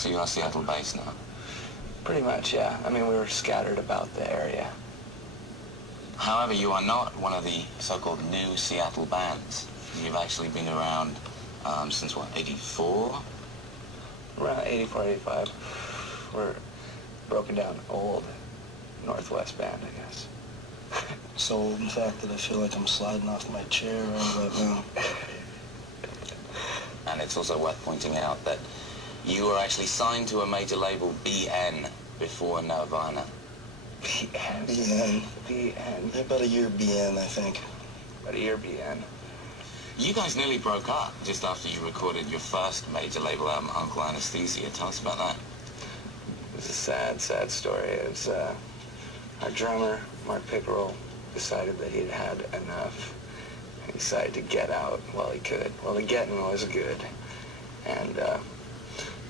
So you are Seattle-based now? Pretty much, yeah. I mean, we were scattered about the area. However, you are not one of the so-called new Seattle bands. You've actually been around since, what, 84? Around 84, 85. We're broken down old Northwest band, I guess. So old, in fact, that I feel like I'm sliding off my chair right about now. And it's also worth pointing out that you were actually signed to a major label, BN, before Nirvana. BN. BN. BN. About a year BN, I think. About a year BN. You guys nearly broke up just after you recorded your first major label album, Uncle Anesthesia. Tell us about that. It was a sad, sad story. It was, our drummer, Mark Pickerel, decided that he'd had enough. He decided to get out while he could. Well, the getting was good. And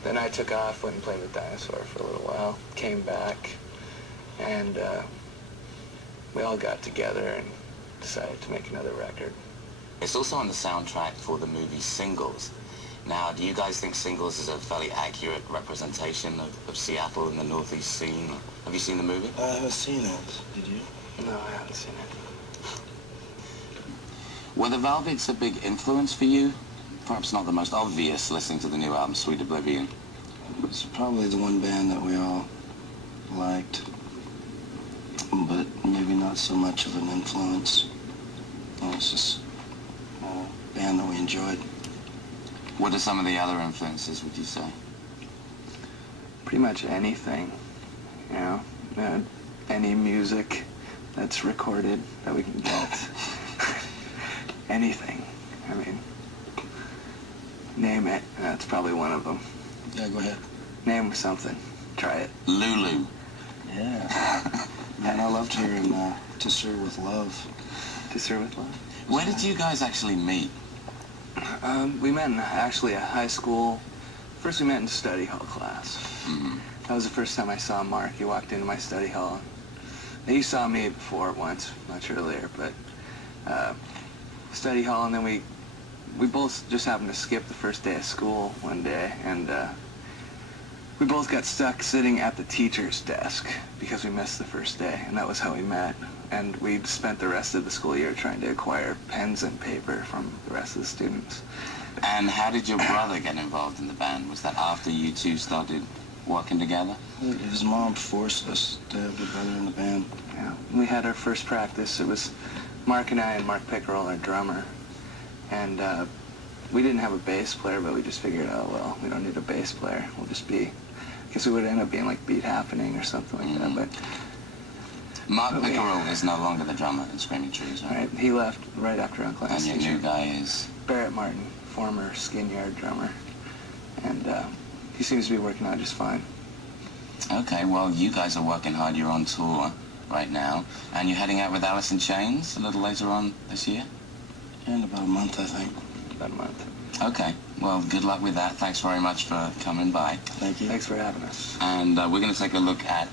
then I took off, went and played with Dinosaur for a little while, came back, and we all got together and decided to make another record. It's also on the soundtrack for the movie Singles. Now, do you guys think Singles is a fairly accurate representation of Seattle and the Northeast scene? Have you seen the movie? I haven't seen it. Did you? No, I haven't seen it. Were the Velvets a big influence for you? Perhaps not the most obvious, listening to the new album, Sweet Oblivion. It's probably the one band that we all liked, but maybe not so much of an influence. It's just a band that we enjoyed. What are some of the other influences, would you say? Pretty much anything, you know, any music that's recorded that we can get. Anything. I mean, name it. That's probably one of them. Yeah, go ahead. Name something. Try it. Lulu. Yeah. And I loved her in To Sir With Love. To Sir With Love. Where did you guys actually meet? We met in actually a high school. First we met in study hall class. Mm-hmm. That was the first time I saw Mark. He walked into my study hall. He saw me before once, much earlier, but study hall, and then we both just happened to skip the first day of school one day, and we both got stuck sitting at the teacher's desk because we missed the first day, and that was how we met. And we spent the rest of the school year trying to acquire pens and paper from the rest of the students. And how did your brother get involved in the band? Was that after you two started working together? His mom forced us to have the brother in the band. Yeah, we had our first practice. It was Mark and I and Mark Pickerel, our drummer. And we didn't have a bass player, but we just figured, oh, well, we don't need a bass player. We'll just be, because it would end up being like Beat Happening or something like that. But Mark Pickerel is no longer the drummer in ScreamingTrees, right? right, he left right after Uncle And your Anesthesia. new guy is? Barrett Martin, former Skin Yard drummer. And he seems to be working out just fine. Okay, well, you guys are working hard. You're on tour right now. And you're heading out with Alice in Chains a little later on this year? In about a month, I think. About a month. Okay, well, good luck with that. Thanks very much for coming by. Thank you. Thanks for having us. And we're going to take a look at